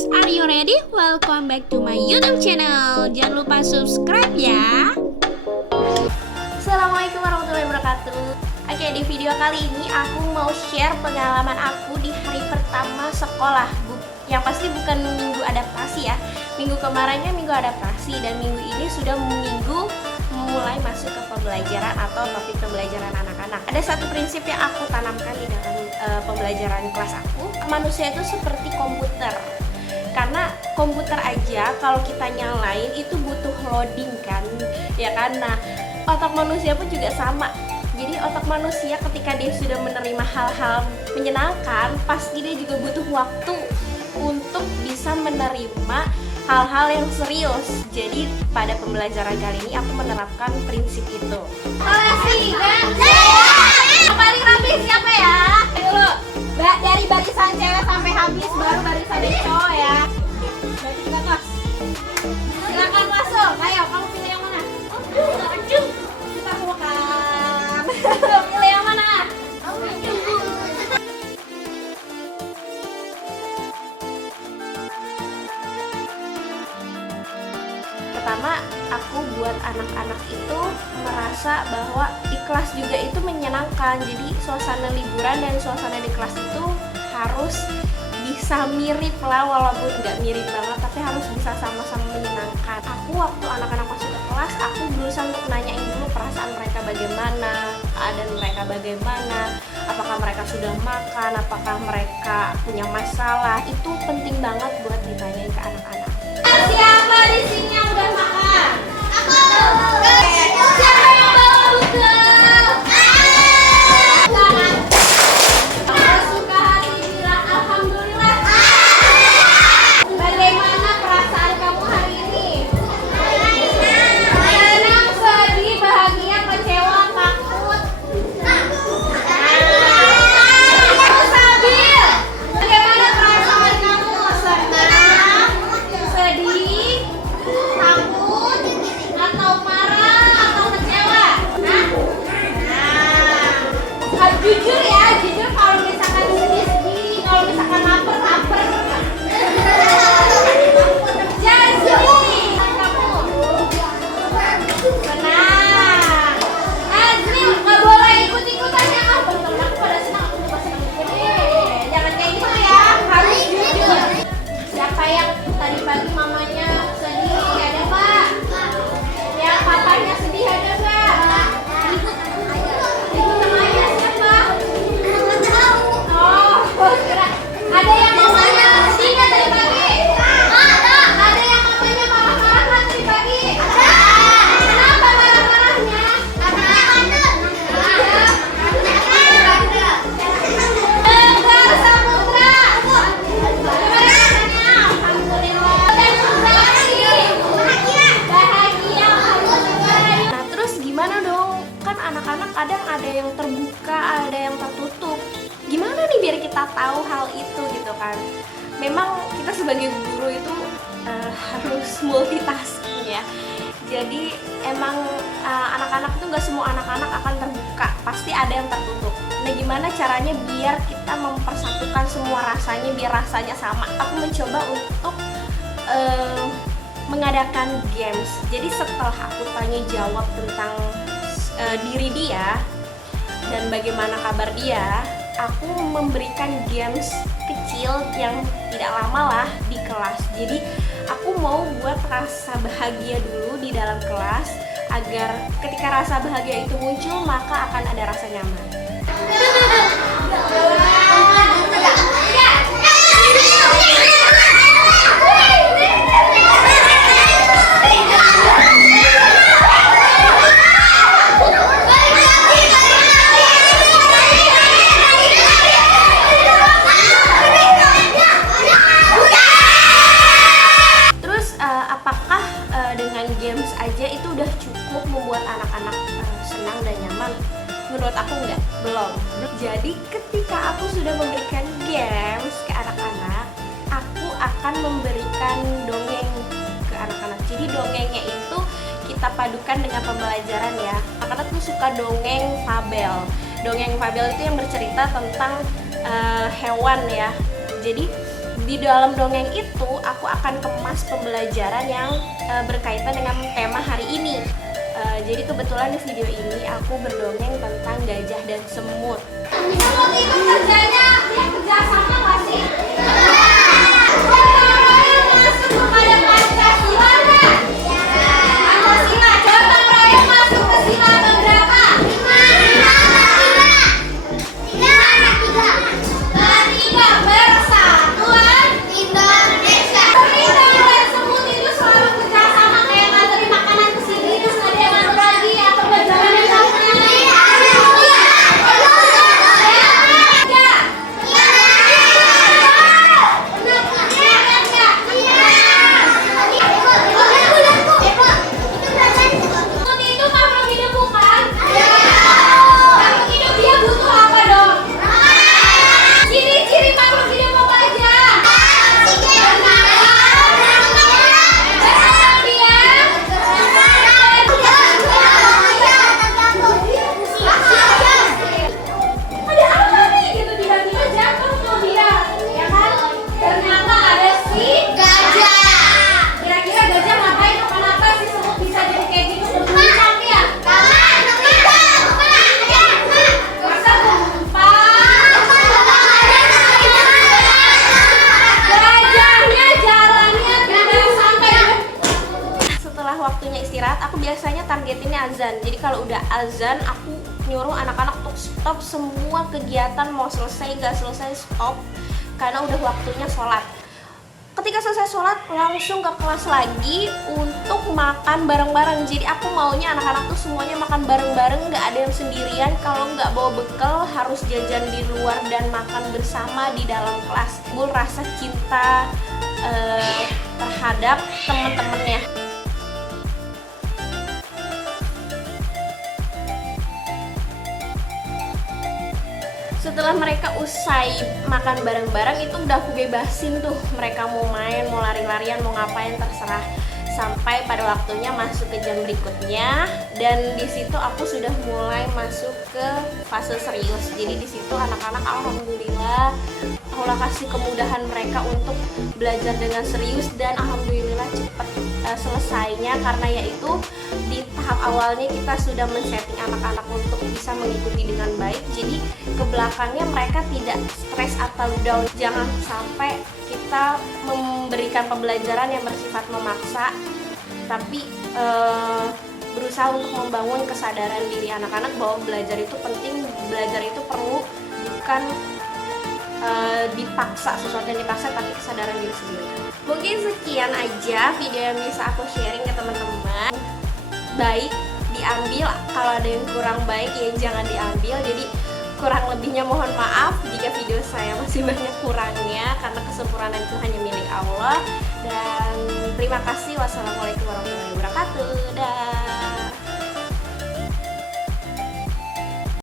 guys, are you ready? Welcome back to my YouTube channel. Jangan lupa subscribe ya. Assalamualaikum warahmatullahi wabarakatuh. Oke, di video kali ini aku mau share pengalaman aku di hari pertama sekolah. Yang pasti bukan minggu adaptasi ya. Minggu kemarinnya minggu adaptasi dan minggu ini sudah minggu mulai masuk ke pembelajaran atau topik pembelajaran anak-anak. Ada satu prinsip yang aku tanamkan di dalam pembelajaran kelas aku. Manusia itu seperti komputer. Karena komputer aja kalau kita nyalain itu butuh loading kan, ya kan? Nah, otak manusia pun juga sama. Jadi otak manusia ketika dia sudah menerima hal-hal menyenangkan, pasti dia juga butuh waktu untuk bisa menerima hal-hal yang serius. Jadi pada pembelajaran kali ini aku menerapkan prinsip itu. Kolasi dan yang paling rapi siapa ya? Dulu, dari barisan cewek sampai habis, baru barisan cowok ya. Berarti kita tos. Silakan masuk. Ayo, kamu pilih yang mana? Kita bukan. Pilih yang mana? Pertama, aku buat anak-anak itu merasa bahwa di kelas juga itu menyenangkan. Jadi suasana liburan dan suasana di kelas itu harus bisa mirip lah, walaupun nggak mirip banget, tapi harus bisa sama-sama menyenangkan. Aku waktu anak-anak masuk ke kelas, aku berusaha untuk nanyain dulu perasaan mereka bagaimana, keadaan mereka bagaimana, apakah mereka sudah makan, apakah mereka punya masalah. Itu penting banget buat ditanyain ke anak-anak. Siapa di sini yang udah makan? Aku. Siapa yang bawa bekal? Suka hati bilang alhamdulillah. Bagaimana perasaan kamu hari ini? Senang, sedih, bahagia, kecewa, takut. Kamu stabil. Bagaimana perasaan kamu? Senang, sedih, takut, atau marah, atau kecewa? Jujur ya, jujur kalau misalkan sedih, kalau misalkan lapar. Jangan sedih, kamu. Senang. Azril, nggak boleh ikut-ikutan ya. Temen-temen aku pada senang, aku juga senang juga deh. Jangan kayak gitu ya, harus jujur. Siapa yang tadi pagi mamanya sedih, ada Pak? Yang papanya sedih, ada Pak? Ikut sama ayah siapa? Oh, kira ada yang mamanya sedih nggak tadi pagi? Ada. Ada yang mamanya marah-marah nggak tadi pagi? Ada. Kenapa marah-marahnya? Enggar Samudra. Gimana? Alhamdulillah. Bahagia. Nah, terus gimana dong? Kan anak-anak kadang ada yang terbuka, ada yang tertutup. Gimana nih biar kita tahu hal itu gitu kan? Memang kita sebagai guru itu harus multitasking ya. Jadi emang anak-anak itu nggak semua anak-anak akan terbuka, pasti ada yang tertutup. Nah, gimana caranya biar kita mempersatukan semua rasanya, biar rasanya sama? Aku mencoba untuk mengadakan games. Jadi setelah aku tanya jawab tentang diri dia dan bagaimana kabar dia, aku memberikan games kecil yang tidak lama lah di kelas. Jadi aku mau buat rasa bahagia dulu di dalam kelas, agar ketika rasa bahagia itu muncul maka akan ada rasa nyaman. Apakah dengan games aja itu udah cukup membuat anak-anak senang dan nyaman? Menurut aku enggak, belum. Jadi ketika aku sudah memberikan games ke anak-anak, aku akan memberikan dongeng ke anak-anak. Jadi dongengnya itu kita padukan dengan pembelajaran ya. Anak-anak tuh suka dongeng fabel. Dongeng fabel itu yang bercerita tentang hewan ya. Jadi Di dalam dongeng itu aku akan kemas pembelajaran yang berkaitan dengan tema hari ini. Jadi kebetulan di video ini aku berdongeng tentang gajah dan semut. Semut itu kerjanya dia kerja sama nggak sih? Masuk kepada Pancasila nggak? Pancasila, gotong royong masuk ke sila keberapa? Ketiga, Persatuan Indonesia. Serigala dan semut itu selalu kerja sama kayak nganterin makanan ke sini terus ada yang nganter lagi atau berjalan yang waktunya istirahat, aku biasanya targetinnya azan. Jadi kalau udah azan, aku nyuruh anak-anak untuk stop semua kegiatan, mau selesai gak selesai stop, karena udah waktunya sholat. Ketika selesai sholat, langsung ke kelas lagi untuk makan bareng-bareng. Jadi aku maunya anak-anak tuh semuanya makan bareng-bareng, gak ada yang sendirian. Kalau nggak bawa bekal, harus jajan di luar dan makan bersama di dalam kelas. Timbul rasa cinta terhadap teman-temannya. Setelah mereka usai makan bareng-bareng, itu udah aku bebasin tuh, mereka mau main, mau lari-larian, mau ngapain terserah, sampai pada waktunya masuk ke jam berikutnya. Dan di situ aku sudah mulai masuk ke fase serius. Jadi di situ anak-anak alhamdulillah Allah kasih kemudahan mereka untuk belajar dengan serius, dan alhamdulillah cepat selesainya, karena yaitu di tahap awalnya kita sudah men-setting anak-anak untuk bisa mengikuti dengan baik. Jadi ke belakangnya mereka tidak stres atau down. Jangan sampai kita memberikan pembelajaran yang bersifat memaksa, tapi berusaha untuk membangun kesadaran diri anak-anak bahwa belajar itu penting, belajar itu perlu, bukan dipaksa, sesuatu yang dipaksa, tapi kesadaran diri sendiri. Mungkin sekian aja video yang bisa aku sharing ke teman-teman. Baik diambil, kalau ada yang kurang baik ya jangan diambil. Jadi kurang lebihnya mohon maaf jika video saya masih banyak kurangnya, karena kesempurnaan itu hanya milik Allah. Dan terima kasih. Wassalamualaikum warahmatullahi wabarakatuh. Dah.